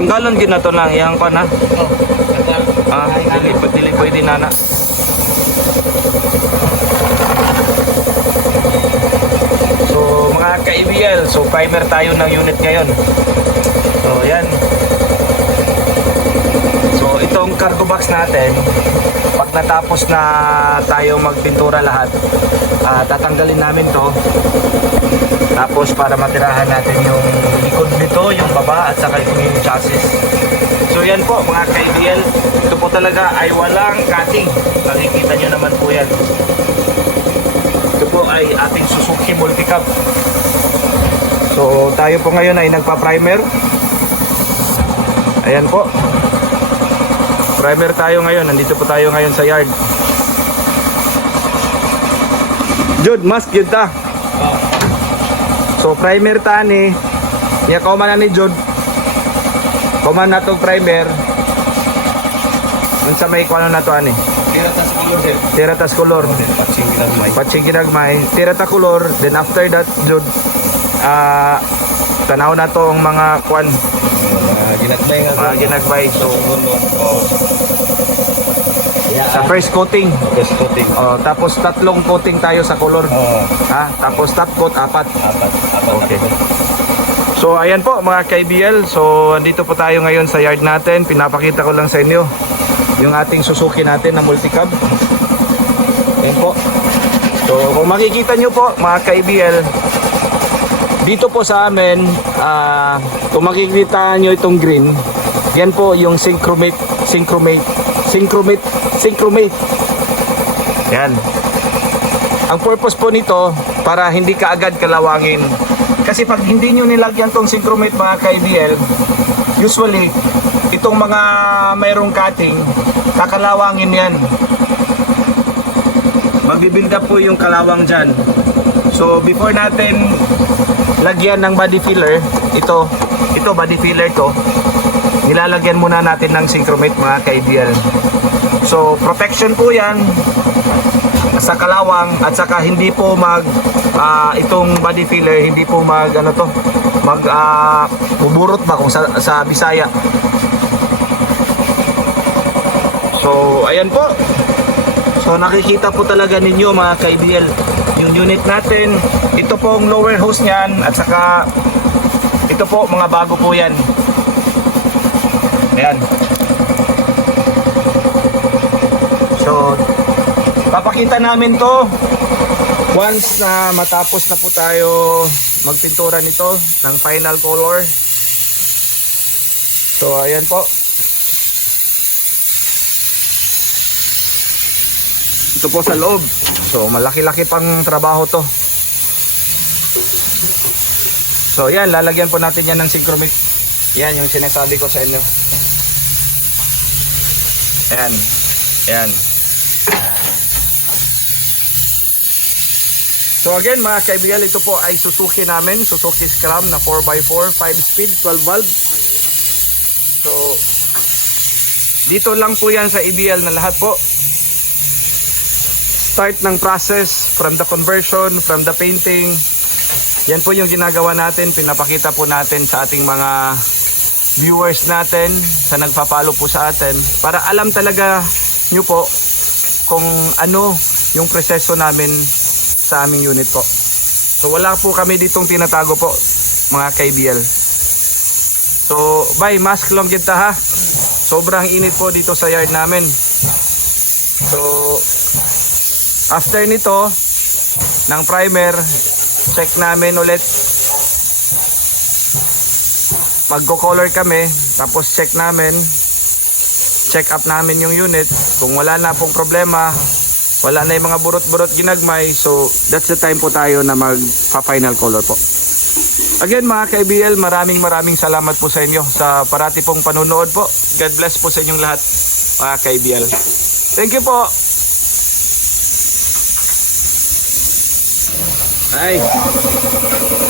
tanggalan gid na to na iyang kon ha. Ah, dili dili pwede na na. So mga ka-EBL, so primer tayo ng unit ngayon. So yan. So itong cargo box natin, pag natapos na tayo magpintura lahat, ah, tatanggalin namin to. Tapos para matirahan natin yung likod nito, yung baba at saka yung chassis. So yan po mga ka-EBL, ito po talaga ay walang cutting. Nakikita nyo naman po yan. Ito po ay ating Suzuki Multicab. So tayo po ngayon ay nagpa-primer. Ayan po. Primer tayo ngayon. Nandito po tayo ngayon sa yard. Jude, mask yun ta. So primer ta ni. Niya kauman na ni Jude. Kauman na to primer. Unsa may kuano na to ani? Tira tas color sir. Tira tas color. Patsing ginagmay. Patsing ginagmay, tira ta color, then after that, Jude, ah tanaw na to ang mga kwan, Mga ginagmay nga mga ginagmay. So, Oh. sa first coating, First coating. oh, tapos tatlong coating tayo sa color. Oo. Ha? Tapos top coat, apat. Apat. Apat. Okay. So, ayan po mga KBL. So, andito po tayo ngayon sa yard natin. Pinapakita ko lang sa inyo yung ating Suzuki natin na multicab. Ayan po. So, kung makikita nyo po mga KBL, dito po sa amin, ah, kung makikita nyo itong green, yan po yung synchromate, synchromate, synchromate, synchromate. Yan. Ang purpose po nito, para hindi ka agad kalawangin. Kasi pag hindi nyo nilagyan tong synchromate mga ka-IBL, usually, itong mga mayroong cutting, kakalawangin yan. Magbibuild up po yung kalawang dyan. So, before natin lagyan ng body filler, ito, ito body filler to, nilalagyan muna natin ng synchromate mga ka-IBL. So, protection po yan sa kalawang at saka hindi po mag ah, itong body filler hindi po mag ano to mag ah, buburot ba kung sa, sa Bisaya so ayan po so nakikita po talaga ninyo mga ka-IBL yung unit natin ito pong lower hose niyan at saka ito po mga bago po yan ayan so Papakita namin to once na matapos na po tayo magpintura nito ng final color. So ayan po. Ito po sa loob. So malaki-laki pang trabaho to. So yan, lalagyan po natin yan ng synchromate. Yan yung sinasabi ko sa inyo. Ayan. Ayan. So again mga kaibigan, ito po ay Suzuki namin, Suzuki Scram na 4x4, 5 speed, 12 valve. So dito lang po yan sa EBL na lahat po. Start ng process from the conversion, from the painting. Yan po yung ginagawa natin, pinapakita po natin sa ating mga viewers natin sa nagpapalo po sa atin para alam talaga nyo po kung ano yung proseso namin sa aming unit po. So wala po kami ditong tinatago po mga ka-IBL. So bye, mask lang kita ha. Sobrang init po dito sa yard namin. So after nito ng primer, check namin ulit. Magko-color kami, tapos check namin. Check up namin yung unit. Kung wala na pong problema, wala na yung mga burot-burot ginagmay. So, that's the time po tayo na magpa-final color po. Again mga ka-IBL, maraming maraming salamat po sa inyo sa parati pong panonood po. God bless po sa inyong lahat mga ka-IBL. Thank you po. Ay.